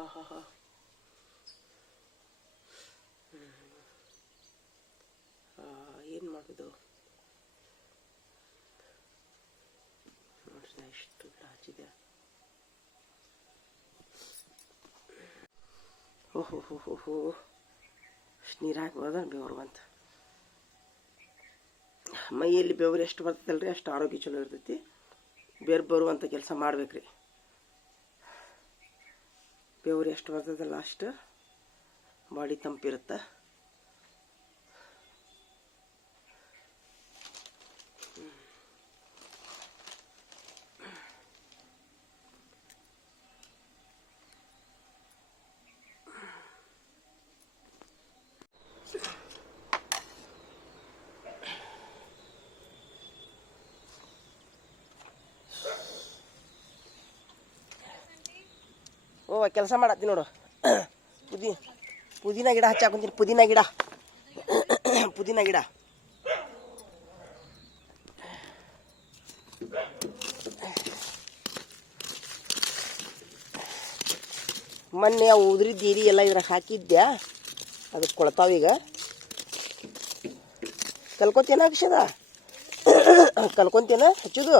ಹಾ ಹಾ ಹಾ ಏನು ಮಾಡೋದು ನೋಡ್ರಿ ಎಷ್ಟು ಗಿಡ ಹಚ್ಚಿದೆ. ಓಹೋ ಹೋ ಹೋ ಹೋ ಅಷ್ಟು ನೀರು ಹಾಕ್ಬೋದ ಬೆವರು ಬಂತ. ಮೈಯಲ್ಲಿ ಬೆವರು ಎಷ್ಟು ಬರ್ತದಲ್ರಿ ಅಷ್ಟು ಆರೋಗ್ಯ ಚಲೋ ಇರ್ತೈತಿ. ಬೇರೆ ಬರುವಂಥ ಕೆಲಸ ಮಾಡ್ಬೇಕ್ರಿ. ಬೆವರು ಎಷ್ಟು ಬರ್ತದಲ್ಲ ಅಷ್ಟು ಬಾಡಿ ತಂಪಿರುತ್ತೆ. ಓ ಕೆಲಸ ಮಾಡತ್ತೀನಿ ನೋಡು. ಪುದೀನ ಗಿಡ ಹಚ್ಚಾಕೊಂತೀನಿ. ಪುದೀನ ಗಿಡ ಮೊನ್ನೆ ಅವು ಉದ್ರಿದ್ದು ಏರಿ ಎಲ್ಲ ಇದ್ರಾಗ ಹಾಕಿದ್ದೆ, ಅದಕ್ಕೆ ಕೊಳ್ತಾವೀಗ. ಕಲ್ಕೊಂತೇನ ಅಕ್ಷದ ಕಲ್ಕೊಂತೇನ ಹಚ್ಚೋದು?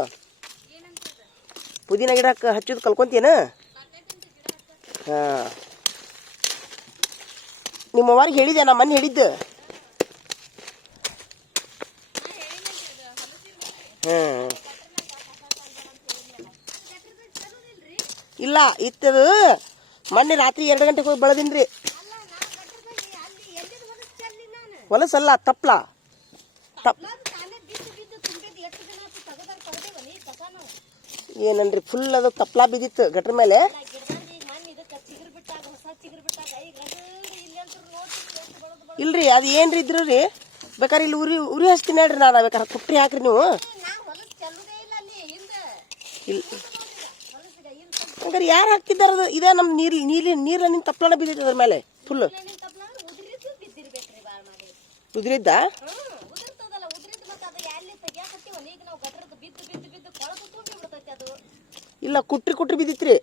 ಪುದೀನ ಗಿಡಕ್ಕೆ ಹಚ್ಚೋದು ಕಲ್ಕೊಂತೇನ? ಹಾಂ, ನಿಮ್ಮವ್ರಿಗೆ ಹೇಳಿದೆ ನಾ ಮೊನ್ನೆ ಹೇಳಿದ್ದು. ಹಾಂ ಇಲ್ಲ ಇತ್ತದು. ಮೊನ್ನೆ ರಾತ್ರಿ 2 ಗಂಟೆಗೆ ಹೋಗಿ ಬೆಳೆದಿನಿ ರೀ. ಹೊಲಸಲ್ಲ, ತಪ್ಪಲ. ಏನನ್ರಿ ಫುಲ್ ಅದು ತಪ್ಪಲ ಬಿದ್ದಿತ್ತು ಗಟ್ರ ಮೇಲೆ. ಇಲ್ರಿ ಅದು ಏನ್ರಿ ಇದ್ರು ರೀ, ಬೇಕಾದ್ರೆ ಇಲ್ಲಿ ಉರಿ ಹಚ್ತೀನಿ ಹೇಳ್ರಿ. ನಾನು ಬೇಕಾದ್ರೆ ಕುಟ್ರಿ ಹಾಕ್ರಿ ನೀವು. ಇಲ್ಲ ಹಂಗಾರೆ ಯಾರು ಹಾಕ್ತಿದ್ದಾರದು? ಇದೇ ನಮ್ಮ ನೀರಿನ ತಪ್ಪಲನ ಬಿದ್ದೈತೆ ಅದ್ರ ಮೇಲೆ ಫುಲ್ಲು. ಉದ್ರಿದ್ದ? ಇಲ್ಲ ಕುಟ್ರಿ ಬಿದ್ದಿತ್ರಿ.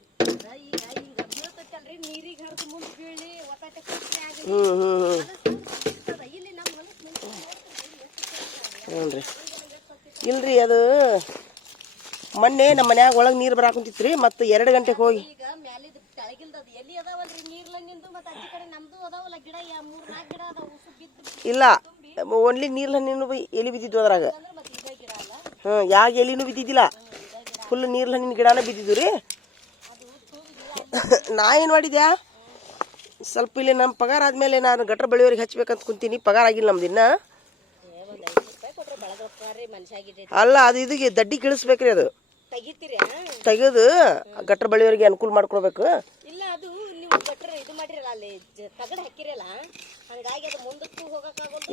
ಹ್ಞೂ ಇಲ್ರಿ ಅದು ಮೊನ್ನೆ ನಮ್ಮ ಮನ್ಯಾಗ ಒಳಗೆ ನೀರು ಬರಾಕುಂತಿತ್ರಿ. ಮತ್ತು 2 ಗಂಟೆಗೆ ಹೋಗಿ ಇಲ್ಲ ಓನ್ಲಿ ನೀರ್ಲ ಹಣ್ಣಿನ ಎಲಿ ಬಿದ್ದಿದ್ವು ಅದ್ರಾಗ. ಯಾವ ಎಲಿನೂ ಬಿದ್ದಿದ್ದಿಲ್ಲ, ಫುಲ್ ನೀರ್ಲ ಹಣ್ಣಿನ ಗಿಡನ ಬಿದ್ದಿದ್ವು ರೀ. ನಾ ಏನು ಮಾಡಿದ್ಯಾ, ಸ್ವಲ್ಪ ಇಲ್ಲಿ ನಮ್ಮ ಪಗಾರ ಆದಮೇಲೆ ನಾನು ಗಟ್ರ ಬಳಿಯವ್ರಿಗೆ ಹಚ್ಬೇಕಂತ ಕುಂತೀನಿ. ಪಗಾರ ಆಗಿಲ್ಲ ನಮ್ದು ಇನ್ನ. ಅಲ್ಲ ಅದು ಇದಕ್ಕೆ ದಡ್ಡಿ ಕಿಳಿಸ್ಬೇಕ್ರಿ. ಅದು ತೆಗೆದು ಗಟ್ರ ಬಳಿಯವರಿಗೆ ಅನುಕೂಲ ಮಾಡ್ಕೊಡ್ಬೇಕು.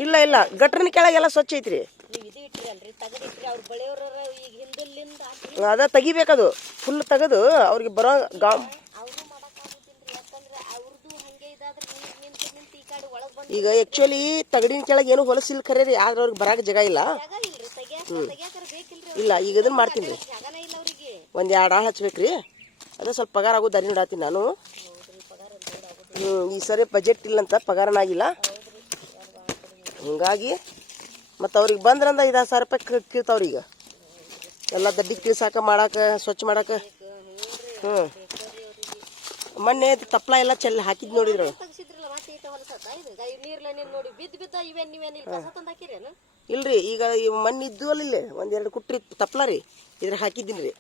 ಇಲ್ಲ ಗಟ್ರನ ಕೆಳಗೆಲ್ಲ ಸ್ವಚ್ಛ ಐತ್ರಿ. ಅದ ತೆಗಿಬೇಕದು ಫುಲ್ ತೆಗೆದು ಅವ್ರಿಗೆ ಬರೋ ಈಗ ಆಕ್ಚುಲಿ ತಗಡಿನ ಕೆಳಗೆ ಏನು ಹೊಲಸಿಲ್ ಖರೆ ರೀ, ಆದ್ರೆ ಅವ್ರಿಗೆ ಬರಾಕ ಜಾಗ ಇಲ್ಲ. ಇಲ್ಲ ಈಗ ಇದನ್ನ ಮಾಡ್ತೀನಿ ರೀ, ಒಂದು 2 ಆಳು ಹಚ್ಬೇಕ್ರಿ. ಅದೇ ಸ್ವಲ್ಪ ಪಗಾರ ಆಗೋದು ದಾರಿ ನೋಡತ್ತೀನಿ ನಾನು. ಈ ಸರಿ ಬಜೆಟ್ ಇಲ್ಲಂತ ಪಗಾರನಾಗಿಲ್ಲ. ಹಿಂಗಾಗಿ ಮತ್ತು ಅವ್ರಿಗೆ ಬಂದ್ರಂದ 5,000 ರೂಪಾಯಿ ಕೀಳ್ತಾವ್ರೀಗ ಎಲ್ಲ ದಡ್ಡಿ ಕಿಳ್ಸಾಕ ಮಾಡಾಕ ಸ್ವಚ್ಛ ಮಾಡಾಕ. ಮೊನ್ನೆ ತಪ್ಪಲ ಎಲ್ಲ ಹಾಕಿದ್ ನೋಡಿದ್ರು. ಇಲ್ರಿ ಈಗ ಮಣ್ಣು ಇದ್ದು ಅಲ್ಲಿ 1-2 ಕುಟ್ರಿ ತಪ್ಪಲ ರೀ ಇದ್ರಾಗ ಹಾಕಿದ್ದೀನಿ ರೀ.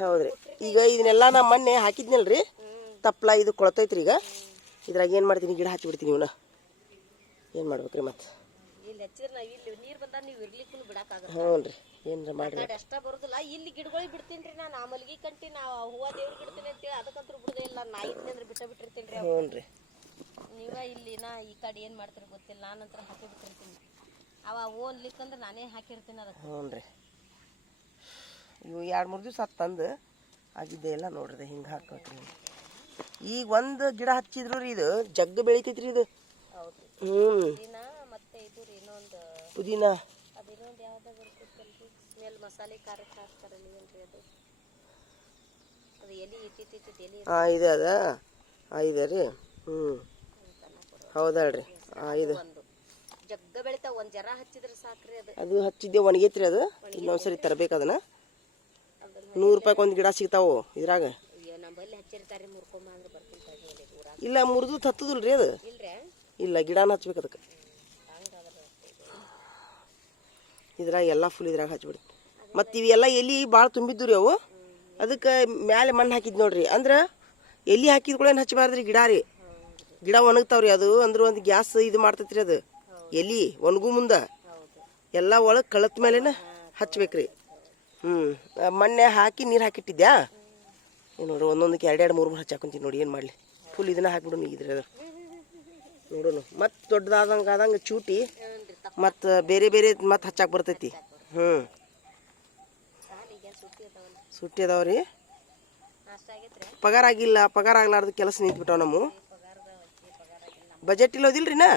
ಹೌದ್ರಿ ಈಗ ಇದನ್ನೆಲ್ಲ ನಾ ಮೊನ್ನೆ ಹಾಕಿದ್ನಲ್ರಿ ತಪ್ಪಲ. ಇದು ಕೊಳ್ತೈತ್ರಿ. ಈಗ ಇದ್ರಾಗ ಏನು ಮಾಡ್ತೀನಿ, ಗಿಡ ಹಚ್ಚಿಬಿಡ್ತೀನಿ. ಇವನ್ನ ಏನು ಮಾಡ್ಬೇಕ್ರಿ ಮತ್ತೆ? ಹ್ಞೂ ರೀ ಏನ್ರ ಮಾಡಿ ಅಷ್ಟ ಬರುದಿಲ್ಲ. ಇಲ್ಲಿ ಗಿಡಗಳಿಗೆ ಬಿಡ್ತೀನಿ ರೀ ನಾನು. ಮಲ್ಗಿ ಕಂಟಿ ನಾವು ಹೂವ ದೇವ್ರಿಗೆ ಬಿಡ್ತೀನಿ ಅಂತೇಳಿ ಅದಕ್ಕಂತೂ ಬಿಡುದೇ ಇಲ್ಲ. ನಾ ಇದ್ನಿ ಅಂದ್ರೆ ಬಿಟ್ಟಿರ್ತೀನಿ ರೀ. ಹ್ಞೂ ರೀ ನೀವ ಇಲ್ಲಿ ನಾ ಈ ಕಡೆ ಏನು ಮಾಡ್ತೀರಿ ಗೊತ್ತಿಲ್ಲ. ನಾನಂತರ ಹಾಕಿ ಬಿಟ್ಟಿರ್ತೀನಿ. ಅವ ಓನ್ಲಿಕ್ಕಂದ್ರೆ ನಾನೇ ಹಾಕಿರ್ತೀನಿ ಅದಕ್ಕೆ. ಹ್ಞೂ ರೀ ಇವು 2-3 ದಿವಸ ತಂದು ಆಗಿದ್ದೆ ಎಲ್ಲ ನೋಡ್ರಿ. ಹಿಂಗೆ ಹಾಕ್ಬೇಕ್ರಿ. ಈಗ ಒಂದು ಗಿಡ ಹಚ್ಚಿದ್ರು ರೀ ಇದು ಜಗ್ಗ ಬೆಳಿತೈತ್ರಿ ಇದು. ಮತ್ತೆ ಇದು ರೀ ಇನ್ನೊಂದು ಪುದೀನ. ಅದಿನ್ನೊಂದು ಯಾವ್ದು ಬರ್ತೈತಲ್ರಿ ಮೇಲೆ ಮಸಾಲೆ ಖಾರಕ್ಕೆ ಹಾಕ್ತಾರಲ್ಲ ಏನ್ರಿ ಅದು ಅದು ಎಲೆ ಇಟ್ಟಿಟ್ಟಿಟ್ಟು ಎಲೆ ಇದೆ ಅದ ಇದೆ ರೀ ಹೌದಲ್ರಿ ಇದು ಒಂದು ಜಗ್ಗ ಬೆಳಿತಾವ ಒಂದು ಜರ ಹಚ್ಚಿದ್ರೆ ಸಾಕ್ರಿ ಅದು ಹಚ್ಚಿದ್ದೆ ಒಣಗೈತ್ರಿ ಅದು ಇನ್ನೊಂದ್ಸರಿ ತರಬೇಕು ಅದನ್ನ 100 ರೂಪಾಯಿಗೆ ಒಂದು ಗಿಡ ಸಿಗ್ತಾವು ಇದ್ರಾಗ ನಮ್ಮಲ್ಲಿ ಹಚ್ಚಿರ್ತಾರೆ ಮುರ್ಕೊಂಬ ಅಂದ್ರೆ ಬರ್ತೀನಿ ಇಲ್ಲ ಮುರಿದು ಹತ್ತದಲ್ರಿ ಅದು ಇಲ್ಲ ಗಿಡನ ಹಚ್ಬೇಕು ಅದಕ್ಕೆ ಇದ್ರಾಗ ಎಲ್ಲ ಫುಲ್ ಇದ್ರಾಗ ಹಚ್ಬಿಡಿ ಮತ್ತು ಇವೆಲ್ಲ ಎಲೆ ಭಾಳ ತುಂಬಿದ್ದು ರೀ ಅವು ಅದಕ್ಕೆ ಮ್ಯಾಲೆ ಮಣ್ಣು ಹಾಕಿದ್ ನೋಡ್ರಿ ಅಂದ್ರೆ ಎಲೆ ಹಾಕಿದ ಕೂಡ ಹಚ್ಚಬಾರ್ದ್ರಿ ಗಿಡ ರೀ ಗಿಡ ಒಣಗ್ತಾವ್ರಿ ಅದು ಅಂದ್ರೆ ಒಂದು ಗ್ಯಾಸ್ ಇದು ಮಾಡ್ತೈತ್ರಿ ಅದು ಎಲೆ ಒಣಗು ಮುಂದೆ ಎಲ್ಲ ಒಳಗೆ ಕಳತ್ ಮೇಲೆನ ಹಚ್ಬೇಕ್ರಿ ಮಣ್ಣೆ ಹಾಕಿ ನೀರು ಹಾಕಿಟ್ಟಿದ್ಯಾ ನೋಡ್ರಿ ಒಂದೊಂದಕ್ಕೆ 2 3 ಹಚ್ಚಾಕೊಂತೀನಿ ನೋಡಿ ಏನು ಮಾಡಲಿ ಫುಲ್ ಇದನ್ನ ಹಾಕ್ಬಿಡು ಇದ್ರಿ ಅದು ನೋಡೋಣ ಮತ್ತು ದೊಡ್ಡದಾದಂಗೆ ಚೂಟಿ ಮತ್ತು ಬೇರೆ ಬೇರೆ ಮತ್ತು ಹಚ್ಚಾಕೆ ಬರ್ತೈತಿ ಸುಟ್ಟಿ ಅದಾವ್ರಿ ಪಗಾರ ಆಗಿಲ್ಲ ಪಗಾರ ಆಗ್ಲಾರ್ದ ಕೆಲಸ ನಿಂತ್ಬಿಟ್ಟಾವ ನಮ್ಮ ಬಜೆಟ್ ಇಲ್ಲೋದಿಲ್ರಿ ನಾ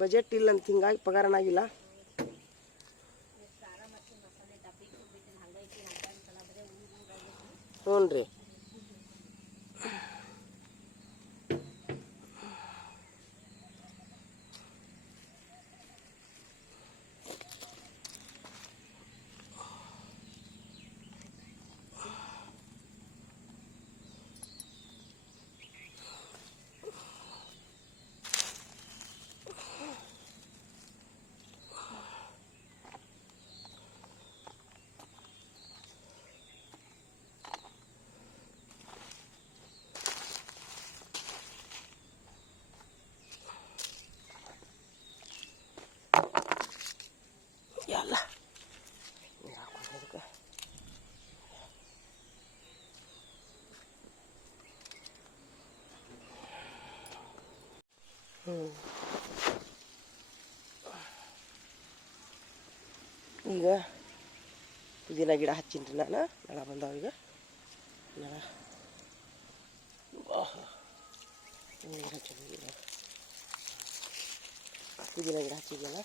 ಬಜೆಟ್ ಇಲ್ಲ ಅಂತ ಹಿಂಗಾಗಿ ಪಗಾರನಾಗಿಲ್ಲ ಹ್ಞೂ ರೀ ಎಲ್ಲ ಈಗ ಪುದೀನ ಗಿಡ ಹಚ್ಚಿನ್ರಿ ನಾನು ನಳ ಬಂದಾವ ಈಗ ನಳ ಪುದೀನ ಗಿಡ ಹಚ್ಚಿದ್ನಲ್ಲ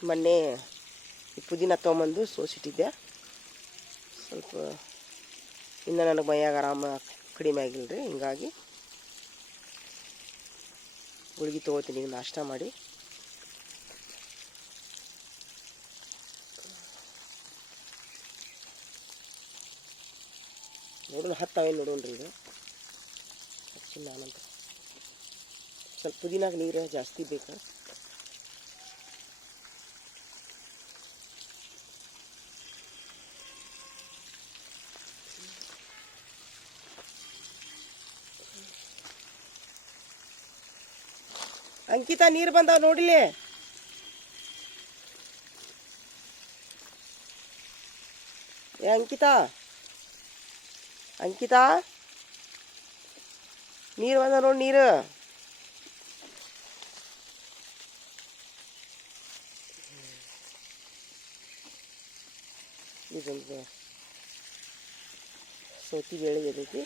ಮೊನ್ನೆ ಈ ಪುದೀನ ತೊಗೊಂಬಂದು ಸೋಸಿಟ್ಟಿದ್ದೆ ಸ್ವಲ್ಪ ಇನ್ನು ನನಗೆ ಮೈಯಾಗ ಆರಾಮ ಕಡಿಮೆ ಆಗಿಲ್ಲ ರೀ ಹಿಂಗಾಗಿ ಗುಳಿಗೆ ತೊಗೋತೀನಿ ಈಗ ನಾಷ್ಟ ಮಾಡಿ ನೋಡೋಣ ಹತ್ತಾವೇನು ನೋಡೋಣ್ರಿ ಇದು ಹಚ್ಚಿಲ್ಲ ನಾನಂತ ಸ್ವಲ್ಪ ಪುದೀನಾಗ ನೀರು ಜಾಸ್ತಿ ಬೇಕಾ ಅಂಕಿತಾ ನೀರು ಬಂದಾವ ನೋಡಿಲಿ ಅಂಕಿತಾ ಅಂಕಿತಾ ನೀರು ಬಂದ ನೋಡಿ ನೀರು ಇದೊಂದು ಸೌತಿ ಬೇಳೆ ಎದೈತಿ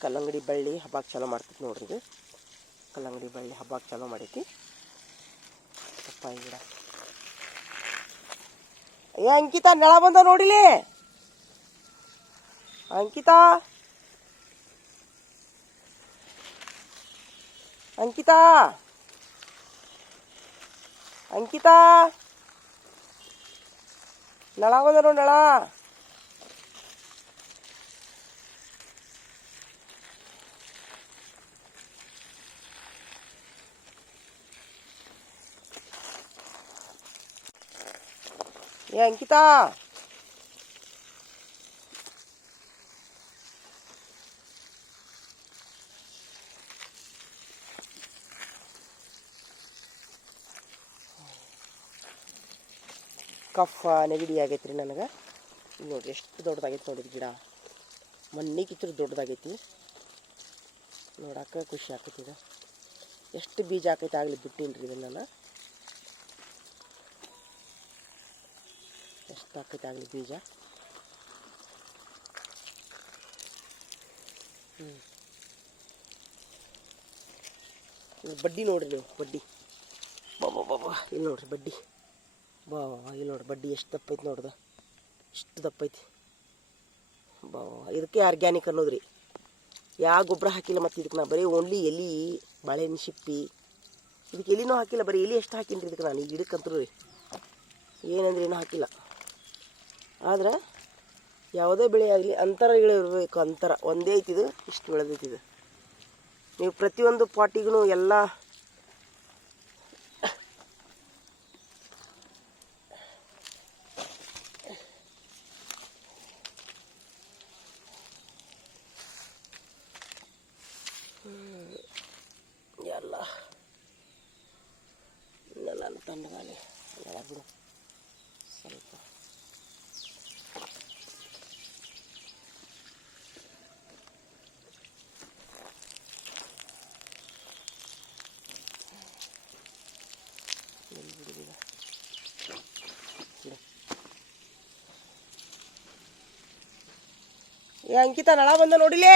ಕಲ್ಲಂಗಡಿ ಬಳ್ಳಿ ಹಬ್ಬಕ್ಕೆ ಚಾಲೂ ಮಾಡ್ತೈತಿ ನೋಡ್ರಿ ಇದು ಕಲ್ಲಂಗಡಿ ಬಳ್ಳಿ ಹಬ್ಬಕ್ಕೆ ಚಾಲೂ ಮಾಡೈತಿ ಪಪ್ಪಾಯಿ ಗಿಡ ಅಂಕಿತಾ ನಳ ಬಂದ ನೋಡಿಲಿ ಅಂಕಿತಾ ಅಂಕಿತಾ ಅಂಕಿತಾ ನಳ ಬಂದ ನೋಡು ನಳ. ಏ ಅಂಕಿತಾ ಕಫ ನೆಗಡಿ ಆಗೈತ್ರಿ ನನಗೆ. ನೋಡ್ರಿ ಎಷ್ಟು ದೊಡ್ಡದಾಗೈತಿ ನೋಡಿರಿ ಗಿಡ. ಮಣ್ಣಿಗೆ ಕಿತ್ತರು ದೊಡ್ಡದಾಗೈತಿ. ನೋಡಕ್ಕೆ ಖುಷಿ ಆಕೈತಿ. ಇದು ಎಷ್ಟು ಬೀಜ ಹಾಕೈತೆ ಆಗಲಿ ಬಿಟ್ಟಿನ್ರಿ ಇದನ್ನು ನಾನು. ಎಷ್ಟು ಹಾಕೈತೆ ಆಗಲಿ ಬೀಜ. ಇದು ಬಡ್ಡಿ ನೋಡ್ರಿ ನೀವು, ಬಡ್ಡಿ ಬಾಬಾ ಬಾಬಾ. ಇಲ್ಲಿ ನೋಡ್ರಿ ಬಡ್ಡಿ ಬಾ. ಇಲ್ಲಿ ನೋಡ್ರಿ ಬಡ್ಡಿ ಎಷ್ಟು ದಪ್ಪ ಐತಿ ನೋಡ್ದ, ಇಷ್ಟು ದಪ್ಪ ಐತಿ ಬಾ. ಇದಕ್ಕೆ ಆರ್ಗ್ಯಾನಿಕ್ ಅನ್ನೋದ್ರಿ. ಯಾವ ಗೊಬ್ಬರ ಹಾಕಿಲ್ಲ. ಮತ್ತು ಇದಕ್ಕೆ ನಾ ಬರೀ ಓನ್ಲಿ ಎಲೆ, ಬಾಳೆಹಣ್ಣು ಸಿಪ್ಪಿ, ಇದಕ್ಕೆ ಎಲಿನೂ ಹಾಕಿಲ್ಲ. ಬರೀ ಎಲೆ ಎಷ್ಟು ಹಾಕಿನ್ರಿ ಇದಕ್ಕೆ ನಾನು. ಈ ಗಿಡಕ್ಕಂತೂ ರೀ ಏನಂದ್ರೆ ಏನೂ ಹಾಕಿಲ್ಲ. ಆದ್ರೆ ಯಾವುದೇ ಬೆಳೆ ಆಗಲಿ ಅಂತರ ಇರಬೇಕು. ಅಂತರ ಒಂದೇ ಐತಿದು, ಇಷ್ಟು ಬೆಳೆದೈತಿದು. ನೀವು ಪ್ರತಿಯೊಂದು ಪಾಟಿಗೂ ಎಲ್ಲ ಎಲ್ಲ ಇನ್ನೆಲ್ಲ ತಣ್ಣಗಾಲಿ ಎಲ್ಲ ಬಿಡು ಸ್ವಲ್ಪ. ಏ ಅಂಕಿತಾ ನಳ ಬಂದ ನೋಡಿಲೇ.